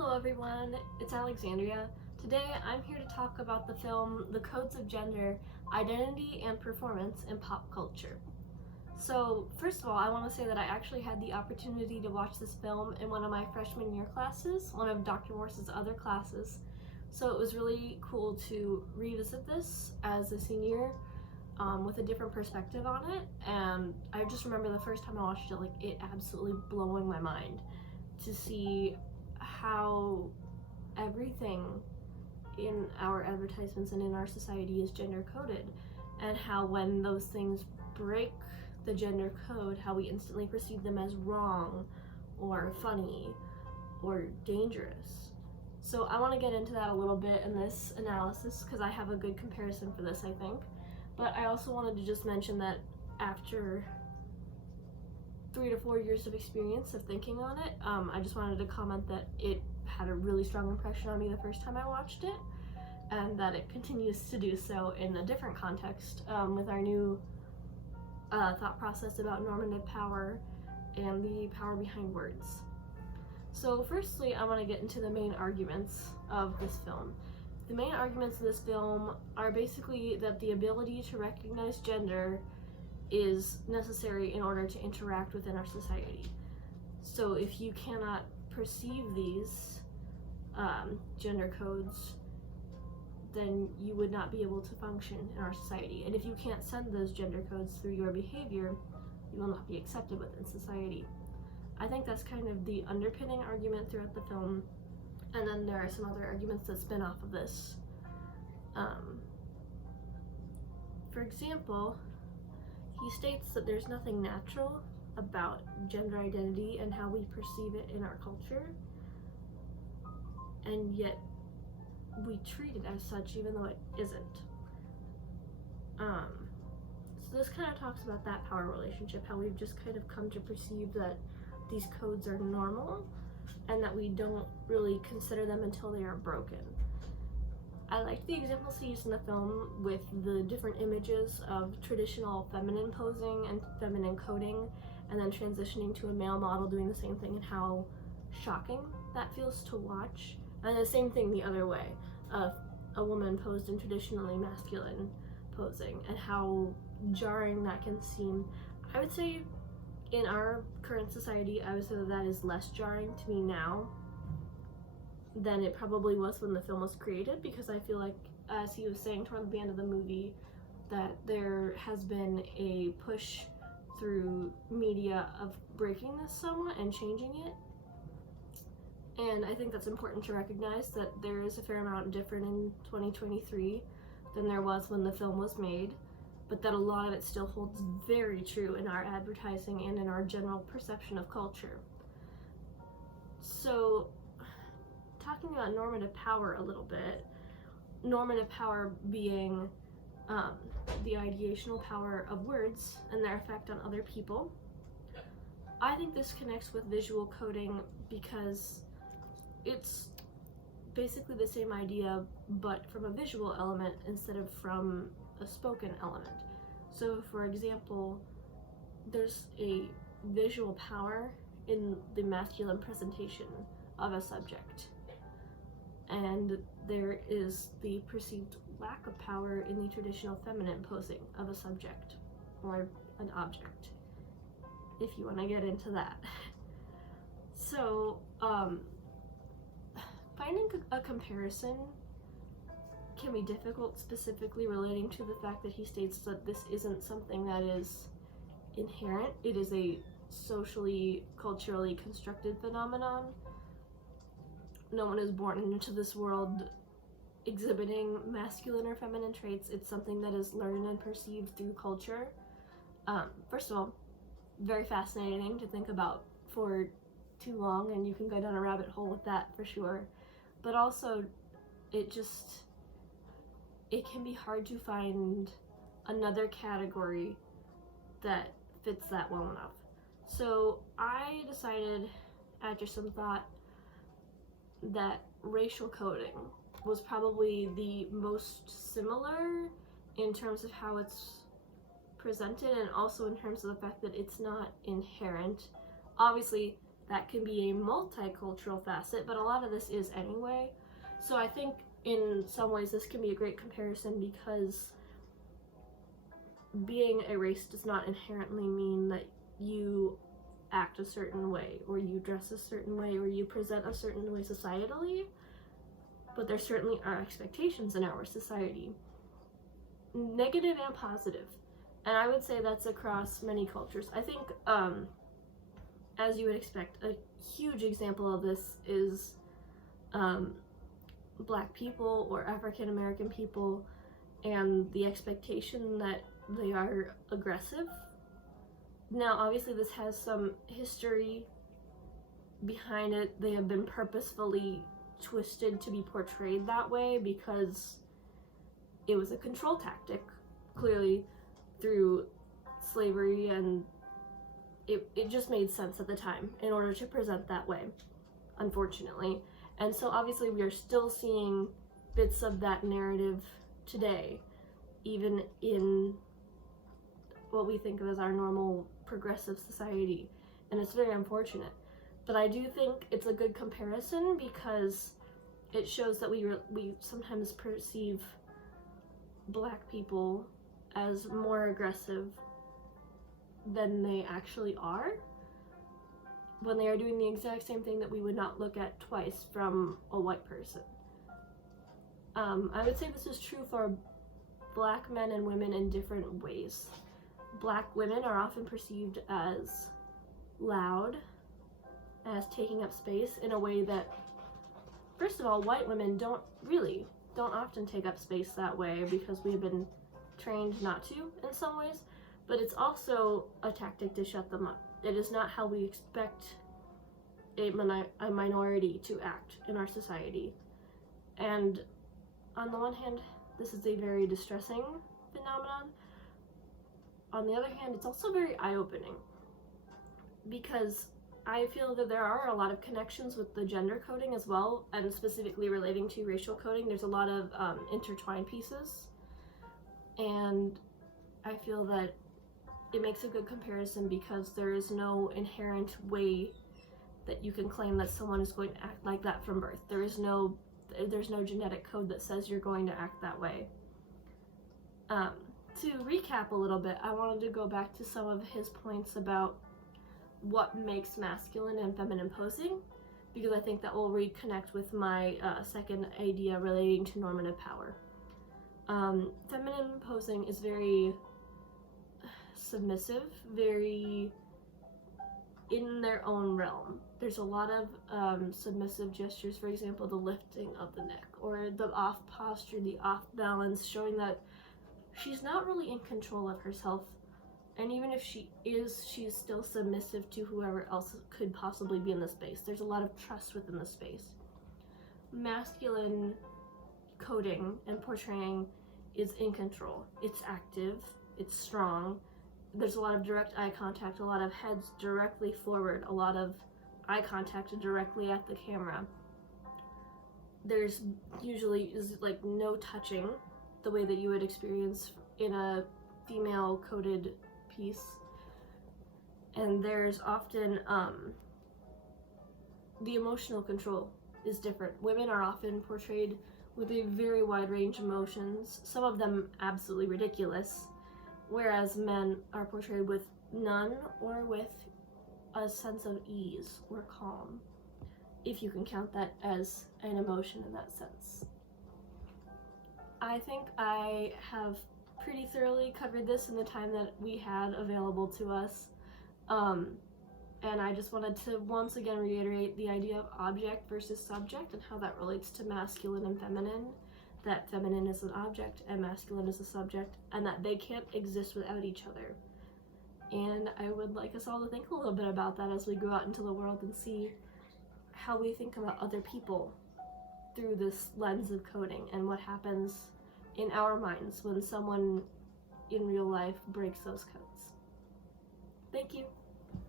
Hello everyone, it's Alexandria. Today I'm here to talk about the film The Codes of Gender, Identity and Performance in Pop Culture. So first of all, I want to say that I actually had the opportunity to watch this film in one of my freshman year classes, one of Dr. Morse's other classes. So it was really cool to revisit this as a senior with a different perspective on it. And I just remember the first time I watched it, it absolutely blowing my mind to see how everything in our advertisements and in our society is gender coded, and how when those things break the gender code, how we instantly perceive them as wrong or funny or dangerous. So I want to get into that a little bit in this analysis because I have a good comparison for this, I think. But I also wanted to just mention that after 3 to 4 years of experience of thinking on it, I just wanted to comment that it had a really strong impression on me the first time I watched it, and that it continues to do so in a different context with our new thought process about normative power and the power behind words. So firstly, I want to get into the main arguments of this film. The main arguments of this film are basically that the ability to recognize gender is necessary in order to interact within our society. So if you cannot perceive these gender codes, then you would not be able to function in our society. And if you can't send those gender codes through your behavior, you will not be accepted within society. I think that's kind of the underpinning argument throughout the film, and then there are some other arguments that spin off of this. For example, he states that there's nothing natural about gender identity and how we perceive it in our culture, and yet we treat it as such even though it isn't. So this kind of talks about that power relationship, how we've just kind of come to perceive that these codes are normal and that we don't really consider them until they are broken. I liked the examples he used in the film with the different images of traditional feminine posing and feminine coding, and then transitioning to a male model doing the same thing, and how shocking that feels to watch. And the same thing the other way, of a woman posed in traditionally masculine posing, and how jarring that can seem. I would say in our current society, I would say that is less jarring to me now than it probably was when the film was created, because I feel like, as he was saying toward the end of the movie, that there has been a push through media of breaking this somewhat and changing it. And I think that's important to recognize, that there is a fair amount different in 2023 than there was when the film was made, but that a lot of it still holds very true in our advertising and in our general perception of culture. So, talking about normative power a little bit, normative power being the ideational power of words and their effect on other people. I think this connects with visual coding because it's basically the same idea, but from a visual element instead of from a spoken element. So for example, there's a visual power in the masculine presentation of a subject, and there is the perceived lack of power in the traditional feminine posing of a subject or an object, if you want to get into that. So finding a comparison can be difficult, specifically relating to the fact that he states that this isn't something that is inherent. It is a socially, culturally constructed phenomenon. No one is born into this world exhibiting masculine or feminine traits. It's something that is learned and perceived through culture. First of all, very fascinating to think about for too long, and you can go down a rabbit hole with that for sure. But also, it can be hard to find another category that fits that well enough. So I decided, after some thought, that racial coding was probably the most similar in terms of how it's presented, and also in terms of the fact that it's not inherent. Obviously, that can be a multicultural facet, but a lot of this is anyway. So I think in some ways this can be a great comparison, because being a race does not inherently mean that you act a certain way, or you dress a certain way, or you present a certain way societally, but there certainly are expectations in our society, negative and positive. And I would say that's across many cultures. I think, as you would expect, a huge example of this is Black people or African American people, and the expectation that they are aggressive. Now, obviously, this has some history behind it. They have been purposefully twisted to be portrayed that way because it was a control tactic, clearly, through slavery, and it just made sense at the time in order to present that way, unfortunately. And so obviously we are still seeing bits of that narrative today, even in what we think of as our normal progressive society, and it's very unfortunate. But I do think it's a good comparison because it shows that we sometimes perceive Black people as more aggressive than they actually are, when they are doing the exact same thing that we would not look at twice from a white person. I would say this is true for Black men and women in different ways. Black women are often perceived as loud, as taking up space in a way that, first of all, white women don't often take up space that way because we have been trained not to in some ways, but it's also a tactic to shut them up. It is not how we expect a minority to act in our society. And on the one hand, this is a very distressing phenomenon. On the other hand, it's also very eye-opening, because I feel that there are a lot of connections with the gender coding as well, and specifically relating to racial coding. There's a lot of intertwined pieces, and I feel that it makes a good comparison because there is no inherent way that you can claim that someone is going to act like that from birth. There's no genetic code that says you're going to act that way. To recap a little bit, I wanted to go back to some of his points about what makes masculine and feminine posing, because I think that will reconnect with my second idea relating to normative power. Feminine posing is very submissive, very in their own realm. There's a lot of submissive gestures, for example, the lifting of the neck, or the off posture, the off balance, showing that she's not really in control of herself. And even if she is, she's still submissive to whoever else could possibly be in the space. There's a lot of trust within the space. Masculine coding and portraying is in control. It's active, it's strong. There's a lot of direct eye contact, a lot of heads directly forward, a lot of eye contact directly at the camera. There's usually like no touching, the way that you would experience in a female coded piece. And there's often the emotional control is different. Women are often portrayed with a very wide range of emotions, some of them absolutely ridiculous, whereas men are portrayed with none, or with a sense of ease or calm, if you can count that as an emotion in that sense. I think I have pretty thoroughly covered this in the time that we had available to us, and I just wanted to once again reiterate the idea of object versus subject and how that relates to masculine and feminine, that feminine is an object and masculine is a subject, and that they can't exist without each other. And I would like us all to think a little bit about that as we go out into the world and see how we think about other people through this lens of coding, and what happens in our minds when someone in real life breaks those codes. Thank you.